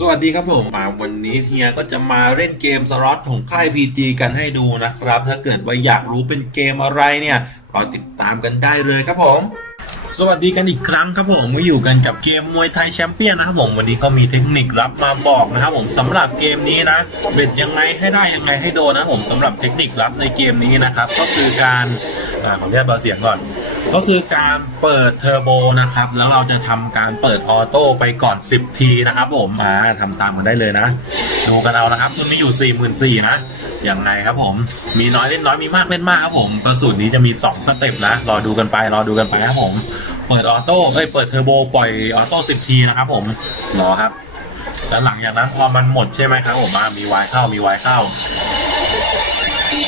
สวัสดีครับผมมาวันนี้เฮียก็จะมาเล่นเกมสล็อตของค่าย PG กันให้ดูนะครับ ถ้าเกิดว่าอยากรู้เป็นเกมอะไรเนี่ยรอติดตามกันได้เลยครับผม สวัสดีกันอีกครั้งครับผมมาอยู่กันกับเกมมวยไทยแชมเปี้ยนนะครับผมวันนี้ก็มีเทคนิคลับมาบอกนะครับผมสำหรับเกมนี้นะเบ็ดยังไงให้ได้ยังไงให้โดนนะผมสำหรับเทคนิคลับในเกมนี้นะครับก็คือการอ่าขออนุญาตเบาเสียงก่อน ก็คือการเปิดเทอร์โบนะครับ แล้วเราจะทำการเปิดออโต้ไปก่อน 10 ทีนะครับผมมาทำตามกันได้เลยนะดูกันเอานะครับคุณมีอยู่4 4 0 0 0นะอยังไงครับผม มีน้อยเล่นน้อยมีมากเล่นมากครับผมกระสุนนี้จะมี 2 สเต็ปนะ รอดูกันไป รอดูกันไปครับผม เปิดออโต้เอ้ยเปิดเทอร์โบปล่อยออโต้10ทีนะครับผมรอครับ แล้วหลังจากนั้นพอมันหมดใช่ไหมครับผมมามีวายเข้ามีวายเข้า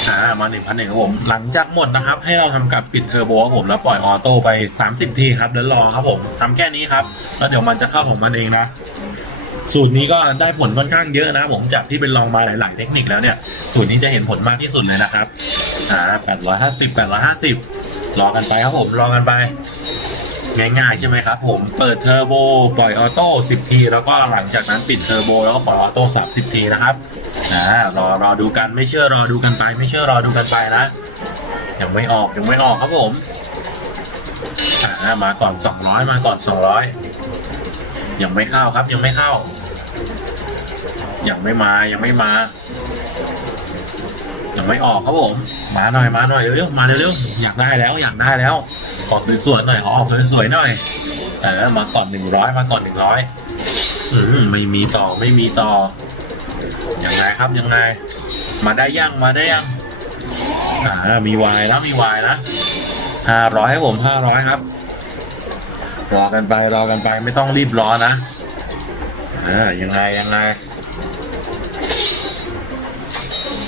อ่ามาหนึ่งพันหนึ่งครับผม หลังจากหมดนะครับ ให้เราทำกับปิดเทอร์โบครับผมแล้วปล่อยออโต้ไป 30 ทีครับ แล้วรอครับผมทำแค่นี้ครับ แล้วเดี๋ยวมันจะเข้าของมันเองนะ สูตรนี้ก็ได้ผลค่อนข้างเยอะนะผมจากที่เป็นลองมาหลาย ๆ เทคนิคแล้วเนี่ย สูตรนี้จะเห็นผลมากที่สุดเลยนะครับอ่า850 850รอกันไปครับผมรอกันไป ง่ายๆใช่ไหมครับผมเปิดเทอร์โบปล่อยออโต้10 ที แล้วก็หลังจากนั้นปิดเทอร์โบแล้วก็ปล่อยออโต้30 ทีนะครับอ่ารอรอดูกันไม่เชื่อรอดูกันไป ไม่เชื่อรอดูกันไปนะยังไม่ออกยังไม่ออกครับผมอ่ามาก่อน 200 มาก่อน 200 ยังไม่เข้าครับยังไม่เข้า ยังไม่มายังไม่มา ยังไม่ออกครับผมมาหน่อยมาหน่อยเร็วๆมาเร็วๆอยากได้แล้วอยากได้แล้ว ขอสวยๆหน่อยขอออกสวยๆหน่อยเออมาก่อนหนึ่งร้อยมาก่อนหนึ่งร้อยอืมไม่มีต่อไม่มีต่อยังไงครับยังไง มาได้ยังมาได้ยังอ่ามีวายนะมีวายนะห้าร้อยให้ผมห้าร้อยครับรอกันไปรอกันไปไม่ต้องรีบร้อนนะอ่ายังไงยังไง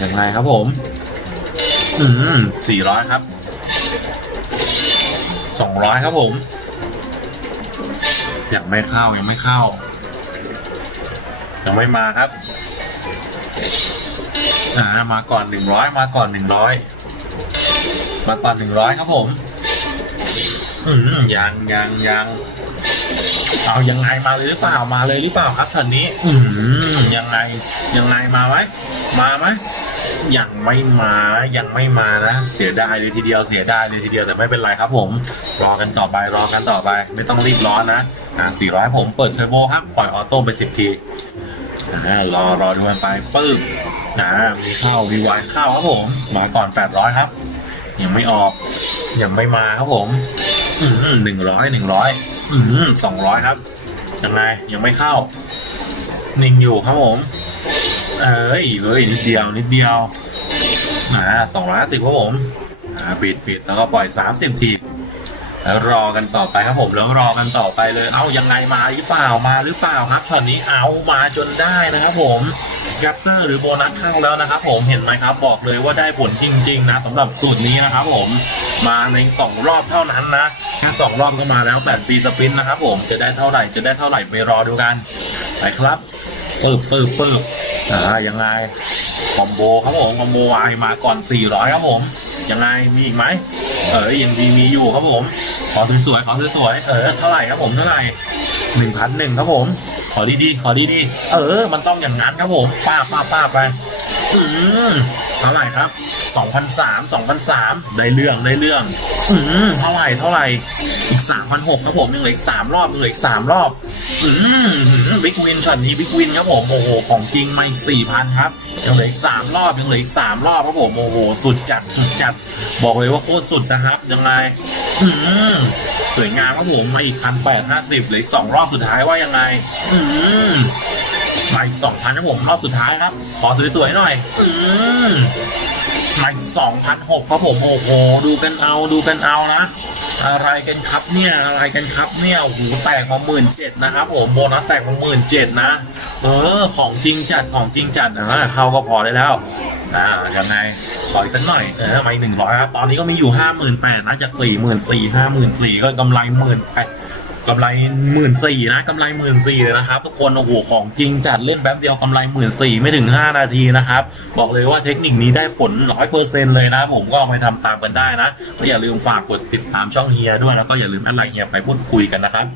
ยังไงครับผม อืมสี่ร้อยครับ สองร้อยครับผม ยังไม่เข้ายังไม่เข้า ยังไม่มาครับ อ่ามาก่อนหนึ่งร้อยมาก่อนหนึ่งร้อยมาก่อนหนึ่งร้อยครับผม อืมยังยังยังเอายังไงมาเลยหรือเปล่ามาเลยหรือเปล่าครับท่านนี้ อืมยังไงยังไงมาไหมมาไหม ยังไม่มายังไม่มานะ เสียดายเลยทีเดียวเสียดายเลยทีเดียวแต่ไม่เป็นไรครับผม รอกันต่อไปรอกันต่อไป ไม่ต้องรีบร้อนนะอ่า400 ผมเปิดเทอร์โบครับปล่อยออโต้ไป 10 ทีอ่ารอรอดูกันไปปึ๊บอ่ามีเข้ามีวายเข้าครับผม มาก่อน 800 ครับ ยังไม่ออก ยังไม่มาครับผมอืมหนึ่งร้อยหนึ่งร้อยอืมสองร้อยครับยังไงยังไม่เข้า นิ่งอยู่ครับผม เอ้ยเอ้ยนิดเดียวนิดเดียวอ่าสองร้อยห้าสิบครับผมอ่าปิดปิดแล้วก็ปล่อยสามสิบทีแล้วรอกันต่อไปครับผมแล้วรอกันต่อไปเลย เอายังไงมาหรือเปล่ามาหรือเปล่าครับช็อตนี้เอามาจนได้นะครับผมสแคปเตอร์หรือโบนัสเข้าแล้วนะครับผมเห็นไหมครับบอกเลยว่าได้ผลจริง ๆ นะสำหรับสูตรนี้นะครับผมมาในสองรอบเท่านั้นนะแค่สองรอบก็มาแล้วแปดฟรีสปรินต์นะครับผมจะได้เท่าไหร่จะได้เท่าไหร่ไปรอดูกันไปครับปึ๊บปึ๊บปึ๊บ อ่ายังไงคอมโบครับผมคอมโบวายมาก่อน 400 ครับผม ยังไงมีอีกไหมเออยังดีมีอยู่ครับผม ขอสวยๆขอสวยๆเออเท่าไหร่ครับผมเท่าไหร่หนึ่งพันหนึ่งครับผม ขอดีๆขอดีๆเออ มันต้องอย่างนั้นครับผม ป้าป้าป้าไปอืมเท่าไหร่ครับสองพันสามสองพันสามได้เรื่องได้เรื่องอืมเท่าไหร่เท่าไหร่อีกสามพันหกครับผมยังเหลืออีกสามรอบยังเหลืออีกสามรอบ บิ๊กวินช็อตนี้บิ๊กวินครับผมโอ้โหของจริงมาอีกสี่พันครับยังเหลืออีกสามรอบยังเหลืออีกสามรอบครับผมโอ้โหสุดจัดสุดจัด บอกเลยว่าโคตรสุดนะครับ ยังไงอืมสวยงามครับผมมาอีกพันแปดห้าสิบเหลืออีกสองรอบสุดท้ายว่ายังไง อืมมาอีกสองพันครับผมรอบสุดท้ายครับ ขอสวยๆหน่อย อื มมาสองพันหกครับผมโอ้โหดูกันเอาดูกันเอานะ อะไรกันครับเนี่ยอะไรกันครับเนี่ยโอ้โหแตกมาหมื่นเจ็ดนะครับผมโบนัสแตกมาหมื่นเจ็ดนะ เออของจริงจัดของจริงจัดนะเข้าก็พอได้แล้วอ่ายังไงขออีกสักหน่อยเออมาอีกหนึ่งร้อยครับตอนนี้ก็มีอยู่ห้าหมื่นแปดนะจากสี่หมื่นสี่ห้าหมื่นสี่ก็กำไรหมื่นแปด กำไรหมื่นสี่นะกำไรหมื่นสี่เลยนะครับ ทุกคนโอ้โหของจริงจัดเล่นแป๊บเดียวกำไรหมื่นสี่ไม่ถึงห้านาทีนะครับ บอกเลยว่าเทคนิคนี้ได้ผลร้อยเปอร์เซ็นเลยนะ ผมก็เอาไปทำตามกันได้นะก็อย่าลืมฝากกดติดตามช่องเฮียด้วยแล้วก็อย่าลืมอะไรเฮียไปพูดคุยกันนะครับ